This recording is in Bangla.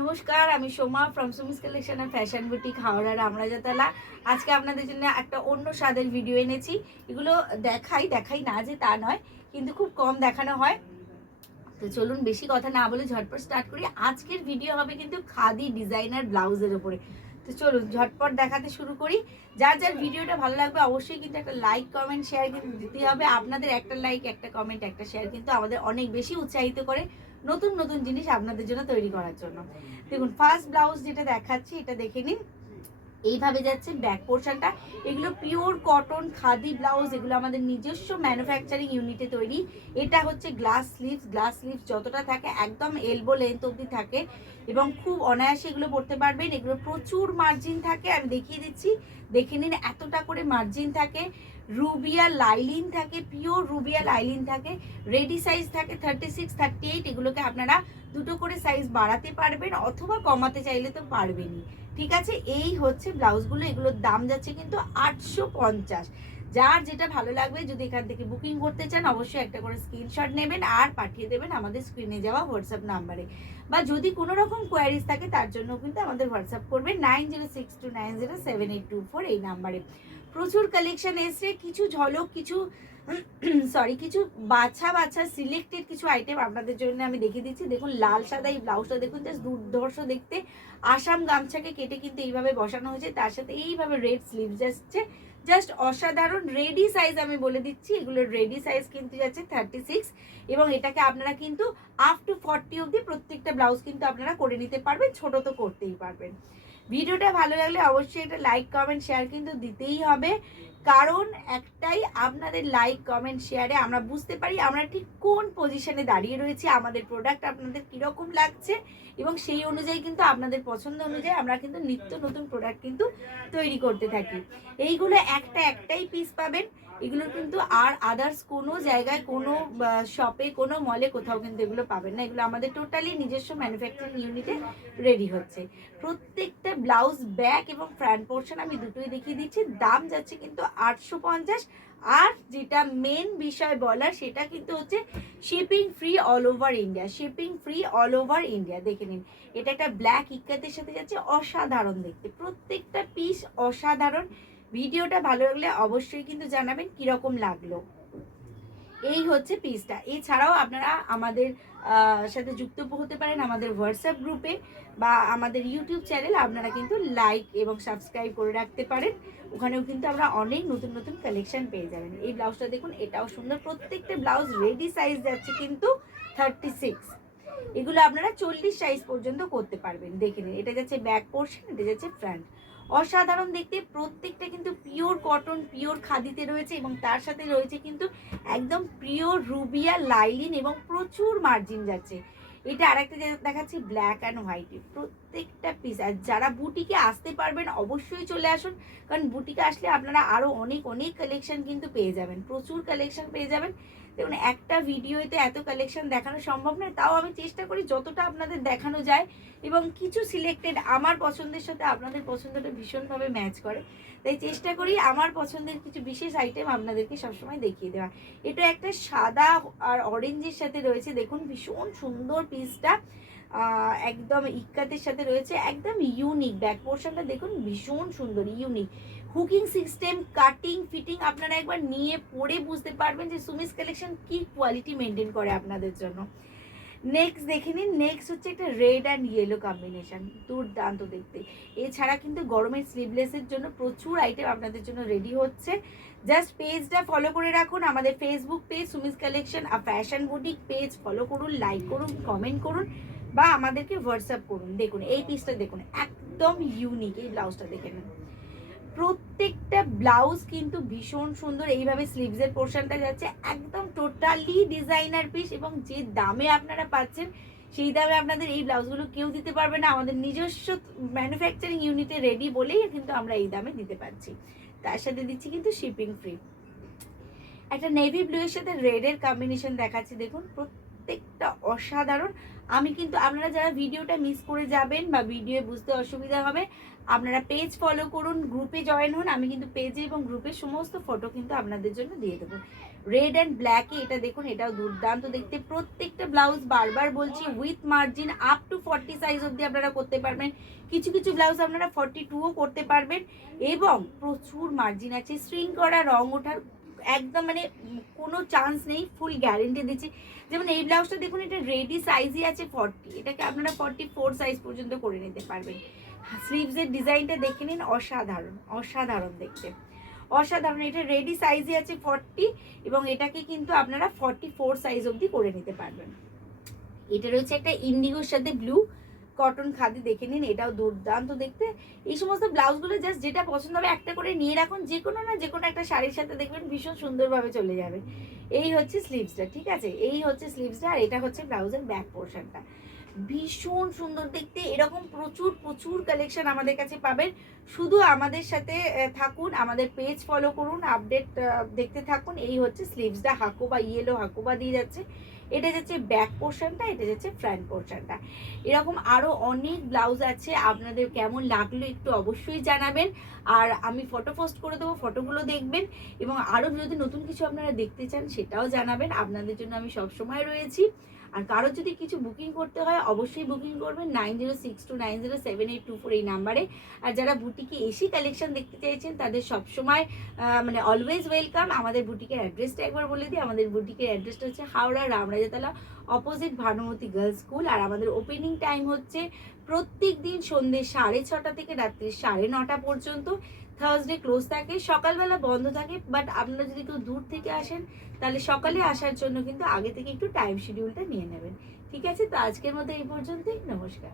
নমস্কার, আমি সোমা ফ্রম সুমিস কালেকশন আর ফ্যাশন বুটিক, হাওড়া রামরাজাতলা। আজকে আপনাদের জন্য একটা অন্য স্বাদের ভিডিও এনেছি। এগুলো দেখাই না যে তা নয়, কিন্তু খুব কম দেখানো হয়। তো চলুন বেশি কথা না বলে ঝটপট স্টার্ট করি। আজকের ভিডিও হবে কিন্তু খাদি ডিজাইনার ব্লাউজের উপরে। তো চলুন ঝটপট দেখাতে শুরু করি। যার যার ভিডিওটা ভালো লাগবে অবশ্যই কিন্তু একটা লাইক কমেন্ট শেয়ার কিন্তু দিতে হবে। আপনাদের একটা লাইক, একটা কমেন্ট, একটা শেয়ার কিন্তু আমাদের অনেক বেশি উৎসাহিত করে নতুন নতুন জিনিস আপনাদের জন্য তৈরি করার জন্য। দেখুন, ফার্স্ট ব্লাউজ যেটা দেখাচ্ছি এটা দেখে নিন। এইভাবে যাচ্ছে ব্যাক পোর্শনটা। এগুলো পিওর কটন খাদি ব্লাউজ, এগুলো আমাদের নিজস্ব ম্যানুফ্যাকচারিং ইউনিটে তৈরি। এটা হচ্ছে গ্লাস স্লিভস যতটা থাকে একদম এলবো লেন্থ অবধি থাকে এবং খুব অনায়াসে এগুলো পরতে পারবেন। এগুলো প্রচুর মার্জিন থাকে, আমি দেখিয়ে দিচ্ছি, দেখে নিন এতটা করে মার্জিন থাকে। রুবিয়া লাইলিন থাকে, পিওর রুবিয়া লাইলিন থাকে। রেডি সাইজ থাকে 36, 38। এগুলোকে আপনারা দুটো করে সাইজ বাড়াতে পারবেন অথবা কমাতে চাইলে তো পারবেনই। ঠিক আছে, এই হচ্ছে ব্লাউজগুলো। এগুলোর দাম যাচ্ছে কিন্তু 850। যার যেটা ভালো লাগবে, যদি এখান থেকে বুকিং করতে চান অবশ্যই একটা করে স্ক্রিনশট নেবেন আর পাঠিয়ে দেবেন আমাদের স্ক্রিনে যাওয়া হোয়াটসঅ্যাপ নাম্বারে। বা যদি কোনো রকম কোয়ারিজ থাকে তার জন্য কিন্তু আমাদের হোয়াটসঅ্যাপ করবেন 9062907824 এই নাম্বারে। প্রচুর কালেকশন এসছে, কিছু ঝলক, কিছু কিছু বাছা সিলেক্টেড কিছু আইটেম আপনাদের জন্য আমি দেখিয়ে দিচ্ছি। দেখুন লাল সাদা এই ব্লাউজটা দেখুন, জাস্ট দুর্ধর্ষ দেখতে। আসাম গামছাকে কেটে কিন্তু এইভাবে বসানো হয়েছে, তার সাথে এইভাবে রেড স্লিভস আসছে, জাস্ট অসাধারণ। রেডি সাইজ আমি বলে দিচ্ছি, এগুলোর রেডি সাইজ কিন্তু যাচ্ছে 36 এবং এটাকে আপনারা কিন্তু আপ টু 40 অবধি প্রত্যেকটা ব্লাউজ কিন্তু আপনারা করে নিতে পারবেন, ছোট তো করতেই পারবেন। ভিডিওটা ভালো লাগলে অবশ্যই এটা লাইক কমেন্ট শেয়ার কিন্তু দিতেই হবে, কারণ একটাই, আপনাদের লাইক কমেন্ট শেয়ারে আমরা বুঝতে পারি আমরা ঠিক কোন পজিশনে দাঁড়িয়ে রয়েছি, আমাদের প্রোডাক্ট আপনাদের কীরকম লাগছে এবং সেই অনুযায়ী কিন্তু আপনাদের পছন্দ অনুযায়ী আমরা কিন্তু নিত্য নতুন প্রোডাক্ট কিন্তু তৈরি করতে থাকি। এইগুলো একটাই পিস পাবেন, এগুলো কিন্তু আর আদার্স কোনো জায়গায়, কোনো শপে, কোনো মলে কোথাও কিন্তু এগুলো পাবেন না। এগুলো আমাদের টোটালি নিজস্ব ম্যানুফ্যাকচারিং ইউনিটে রেডি হচ্ছে। প্রত্যেকটা ব্লাউজ ব্যাক এবং ফ্রন্ট পোর্শন আমি দুটোই দেখিয়ে দিচ্ছি। দাম যাচ্ছে কিন্তু 850। আর যেটা মেন বিষয় বলার সেটা কিন্তু হচ্ছে shipping free all over India. Shipping free all over India. দেখে নিন, এটা একটা ব্ল্যাক ইক্কাতের সাথে যাচ্ছে, অসাধারণ দেখতে, প্রত্যেকটা পিস অসাধারণ। ভিডিওটা ভালো লাগলে অবশ্যই কিন্তু জানাবেন কিরকম লাগলো। এই হচ্ছে পিসটা। এছাড়াও আপনারা আমাদের সাথে যুক্ত হতে পারেন আমাদের হোয়াটসঅ্যাপ গ্রুপে বা আমাদের ইউটিউব চ্যানেল আপনারা কিন্তু লাইক এবং সাবস্ক্রাইব করে রাখতে পারেন। ওখানেও কিন্তু আমরা অনেক নতুন নতুন কালেকশন পেয়ে যাবেন। এই ব্লাউজটা দেখুন, এটাও সুন্দর। প্রত্যেকটা ব্লাউজ রেডি সাইজ যাচ্ছে কিন্তু 36। এগুলো আপনারা 40 সাইজ পর্যন্ত করতে পারবেন। দেখে নিন, এটা যাচ্ছে ব্যাক পোর্শন, এটা যাচ্ছে ফ্রন্ট। অসাধারণ দেখতে, প্রত্যেকটা কিন্তু পিওর কটন, পিওর খাদিতে রয়েছে এবং তার সাথে রয়েছে কিন্তু একদম পিওর রুবিয়া লাইলিন এবং প্রচুর মার্জিন যাচ্ছে। এটা আরেকটা দেখাচ্ছি ব্ল্যাক অ্যান্ড হোয়াইটে, প্রত্যেকটা পিস। আর যারা বুটিকে আসতে পারবেন অবশ্যই চলে আসুন, কারণ বুটিকে আসলে আপনারা আরও অনেক অনেক কালেকশন কিন্তু পেয়ে যাবেন, প্রচুর কালেকশন পেয়ে যাবেন। দেখুন, একটা ভিডিওতে এত কালেকশন দেখানো সম্ভব নয়, তাও আমি চেষ্টা করি যতটা আপনাদের দেখানো যায় এবং কিছু সিলেক্টেড আমার পছন্দের সাথে আপনাদের পছন্দটা ভীষণভাবে ম্যাচ করে, তাই চেষ্টা করি আমার পছন্দের কিছু বিশেষ আইটেম আপনাদেরকে সবসময় দেখিয়ে দেওয়া। এটা একটা সাদা আর অরেঞ্জের সাথে রয়েছে, দেখুন ভীষণ সুন্দর পিসটা, একদম ইক্কাতের সাথে রয়েছে, একদম ইউনিক। ব্যাক পোর্শনটা দেখুন ভীষণ সুন্দর, unique. Hooking system, cutting, fitting আপনারা একবার নিয়ে পরে বুঝতে পারবেন যে সুমিস কালেকশন কি কোয়ালিটি মেনটেন করে আপনাদের জন্য। নেক্সট দেখে নিন, নেক্সট হচ্ছে একটা রেড অ্যান্ড ইয়েলো কম্বিনেশন, দুর্দান্ত দেখতে। এছাড়া কিন্তু গরমের স্লিভলেসের জন্য প্রচুর আইটেম আপনাদের জন্য রেডি হচ্ছে। জাস্ট পেজটা ফলো করে রাখুন, আমাদের ফেসবুক পেজ সুমিস কালেকশন আর ফ্যাশন বুটিক পেজ ফলো করুন, লাইক করুন, কমেন্ট করুন বা আমাদেরকে হোয়াটসঅ্যাপ করুন। দেখুন এই পিসটা দেখুন, একদম ইউনিক। এই ব্লাউজটা দেখে নিন, প্রত্যেকটা ব্লাউজ কিন্তু ভীষণ সুন্দর। এইভাবে স্লিভসের পোর্শনটা যাচ্ছে, একদম টোটালি ডিজাইনার পিস এবং যে দামে আপনারা পাচ্ছেন সেই দামে আপনাদের এই ব্লাউজগুলো কেউ দিতে পারবে না। আমাদের নিজস্ব ম্যানুফ্যাকচারিং ইউনিটে রেডি বলেই কিন্তু আমরা এই দামে দিতে পারছি, তার সাথে দিচ্ছি কিন্তু শিপিং ফ্রি। একটা নেভি ব্লু এর সাথে রেডের কম্বিনেশন দেখাচ্ছি, দেখুন প্রত্যেকটা অসাধারণ। আমি কিন্তু, আপনারা যারা ভিডিওটা মিস করে যাবেন বা ভিডিও বুঝতে অসুবিধা হবে, আপনারা পেজ ফলো করুন, গ্রুপে জয়েন হন। আমি কিন্তু পেজে এবং গ্রুপে সমস্ত ফটো কিন্তু আপনাদের জন্য দিয়ে দেবো। রেড অ্যান্ড ব্ল্যাকে এটা দেখুন, এটাও দুর্দান্ত দেখতে। প্রত্যেকটা ব্লাউজ বারবার বলছি with margin up to 40 size অবধি আপনারা করতে পারবেন। কিছু কিছু ব্লাউজ আপনারা 42ও করতে পারবেন, এবং প্রচুর মার্জিন আছে। স্ট্রিং করা, রং ওঠার একদম মানে কোনো চান্স নেই, ফুল গ্যারেন্টি দিচ্ছি। যেমন এই ব্লাউজটা দেখুন, এটা রেডি সাইজই আছে 40, এটাকে আপনারা 44 সাইজ পর্যন্ত করে নিতে পারবেন। স্লিভসের ডিজাইনটা দেখে নিন, অসাধারণ অসাধারণ দেখতে, অসাধারণ। এটা রেডি সাইজই আছে 40, এবং এটাকে কিন্তু আপনারা 44 সাইজ অবধি করে নিতে পারবেন। এটা রয়েছে একটা ইন্ডিগোর সাথে ব্লু কটন খাদি, দেখে নিন, এটাও দুর্দান্ত দেখতে। এই সমস্ত ব্লাউজগুলো জাস্ট যেটা পছন্দ হবে একটা করে নিয়ে রাখুন, যে কোনো না যে কোনো একটা শাড়ির সাথে দেখবেন ভীষণ সুন্দরভাবে চলে যাবে। এই হচ্ছে স্লিভসটা, ঠিক আছে, এই হচ্ছে স্লিভসটা, আর এটা হচ্ছে ব্লাউজের ব্যাক পোর্শনটা। ভীষণ সুন্দর দেখতে। এরকম প্রচুর প্রচুর কালেকশন আমাদের কাছে পাবেন। শুধু আমাদের সাথে থাকুন, আমাদের পেজ ফলো করুন, আপডেট দেখতে থাকুন। এই হচ্ছে স্লিভসটা, হাকোবা ইয়েলো হাকোবা দিয়ে যাচ্ছে। এটা যাচ্ছে ব্যাক পোর্শনটা, এটা যাচ্ছে ফ্রন্ট পোর্শনটা। এরকম আরও অনেক ব্লাউজ আছে, আপনাদের কেমন লাগলো একটু অবশ্যই জানাবেন। আর আমি ফটো পোস্ট করে দেবো, ফটোগুলো দেখবেন, এবং আরও যদি নতুন কিছু আপনারা দেখতে চান সেটাও জানাবেন। আপনাদের জন্য আমি সবসময় রয়েছি। আর কারোর যদি কিছু বুকিং করতে হয় অবশ্যই বুকিং করবেন 9062907824 এই নাম্বারে। আর যারা বুটিকে এসি কালেকশন দেখতে চাইছেন তাদের সবসময় মানে অলওয়েজ ওয়েলকাম। আমাদের বুটিকের অ্যাড্রেসটা একবার বলে দিই। আমাদের বুটিকের অ্যাড্রেসটা হচ্ছে Howrah Ramrajatala, opposite Bhanumati girls school. আর আমাদের ওপেনিং টাইম হচ্ছে প্রত্যেক দিন সন্ধ্যে 6:30 থেকে রাত্রি 9:30 পর্যন্ত। থার্সডে ক্লোজ থাকে, সকালবেলা বন্ধ থাকে। বাট আপনারা যদি কেউ দূর থেকে আসেন তাহলে সকালে আসার জন্য কিন্তু আগে থেকে একটু টাইম শিডিউলটা নিয়ে নেবেন। ঠিক আছে, তো আজকের মতো এই পর্যন্তই। নমস্কার।